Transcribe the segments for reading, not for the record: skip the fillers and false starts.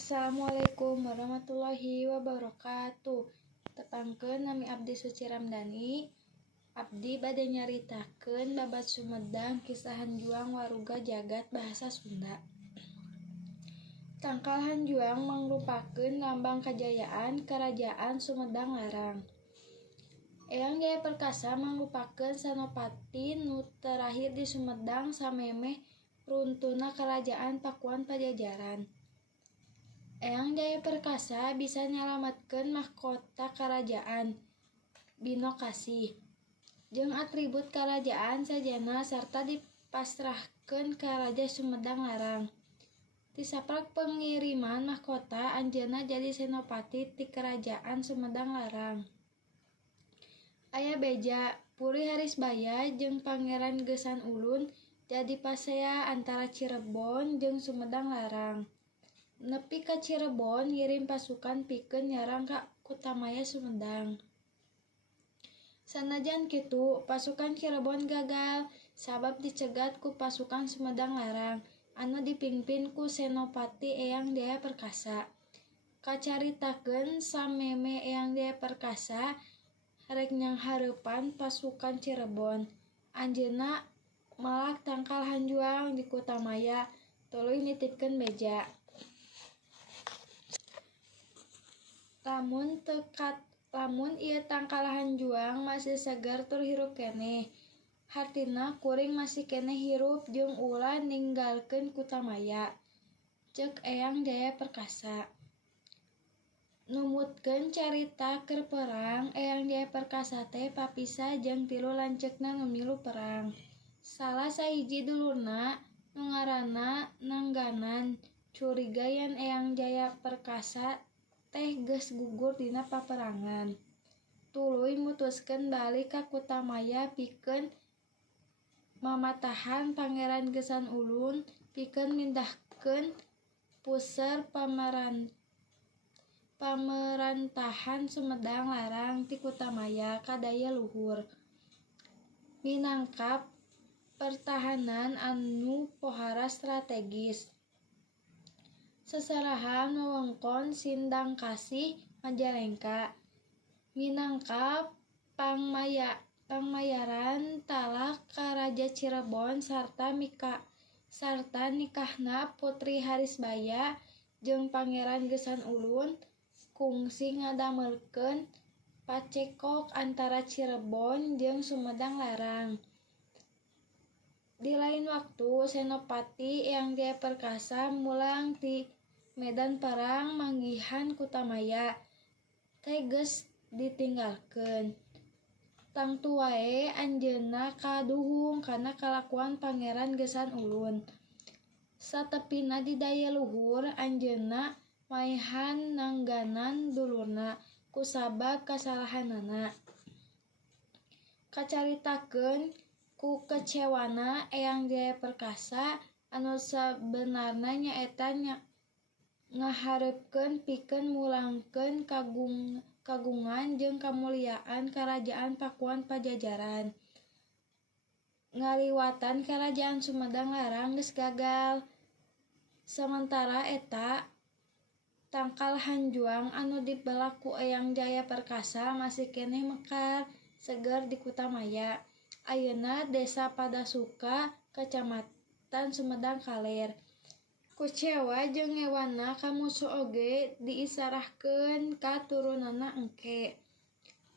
Assalamualaikum warahmatullahi wabarakatuh. Tepangkeun nami Abdi Suci Ramdhani. Abdi bade nyaritakeun babad Sumedang Kisah Hanjuang Waruga Jagat Bahasa Sunda. Tangkal Hanjuang mangrupakeun lambang kajayaan Karajaan Sumedang Larang. Eyang Jaya Perkasa mangrupakeun senopati nu terakhir di Sumedang samemeh runtuna Karajaan Pakuan Pajajaran. Eyang Jaya Perkasa bisa nyalametkeun mahkota karajaan Binokasih jeung atribut karajaan sajana sarta dipasrahkeun ka Raja Sumedang Larang. Ti saprak pengiriman mahkota anjeunna jadi senopati ti Kerajaan Sumedang Larang. Aya beja Puri Harisbaya jeung Pangeran Gessan Ulun jadi pasea antara Cirebon jeung Sumedang Larang. Nepi ka Cirebon ngirim pasukan pikeun nyerang ka Kutamaya Sumedang. Sanajan kitu, pasukan Cirebon gagal sabab dicegat ku pasukan Sumedang Larang anu dipingpin ku Senopati Eyang Jaya Perkasa. Kacaritakeun sameme Eyang Jaya Perkasa rek nyanghareupan pasukan Cirebon. Anjeunna malak tangkal Hanjuang di Kutamaya tuluy nitipkeun beja. Lamun ieu tangkal Hanjuang masih seger tur hirup keneh, hartina kuring masih keneh hirup jeung ulah ninggalkeun Kutamaya, ceuk Eyang Jaya Perkasa. Numutkeun carita keur perang, Eyang Jaya Perkasa teh papisah jeung 3 lanceukna nu milu perang. Salah sahiji dulurna nu ngaranna Nangganan curiga yen Eyang Jaya Perkasa teh geus gugur dina paperangan. Tuluy mutuskeun balik ka Kutamaya pikeun mamatahan Pangeran Gessan Ulun pikeun mindahkeun puser pamerantahan Sumedang Larang ti Kutamaya ka daya luhur. Minangka pertahanan anu pohara strategis. Seserahan wewengkon Sindangkasih Majalengka minangka pangmayaran talak ka Raja Cirebon sarta nikahna Putri Harisbaya jeung Pangeran Gessan Ulun kungsi ngadamelkeun pacekok antara Cirebon jeung Sumedang Larang. Di lain waktu Senopati Eyang Jaya Perkasa mulang ti medan perang manggihan Kutamaya teh geus ditinggalkeun. Tangtu wae anjeunna kaduhung kana kalakuan Pangeran Gessan Ulun. Satepina di daya luhur anjeunna maehan Nangganan dulurna kusabab kasalahanana. Kacaritakeun ku kecewana Eyang Jaya Perkasa anu sabenarna nyaeta ngahareupkeun pikeun mulangkeun kagungan jeung kamuliaan Karajaan Pakuan Pajajaran. Ngaliwatan Karajaan Sumedang Larang geus gagal. Sementara eta tangkal Hanjuang anu dibelah ku Eyang Jaya Perkasa masih keneh mekar seger di Kutamaya. Ayeuna Desa Padasuka, Kecamatan Sumedang Kaler. Kucewa jeung ngewana ka musuh oge diisarahkeun ka turunanna engke.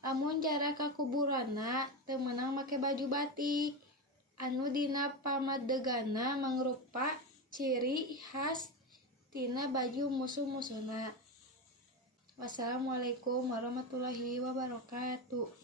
Lamun jarak ka kuburanna teu meunang make baju batik anu dina pamadegana mangrupa ciri has tina baju musuh-musuhna. Wassalamualaikum warahmatullahi wabarakatuh.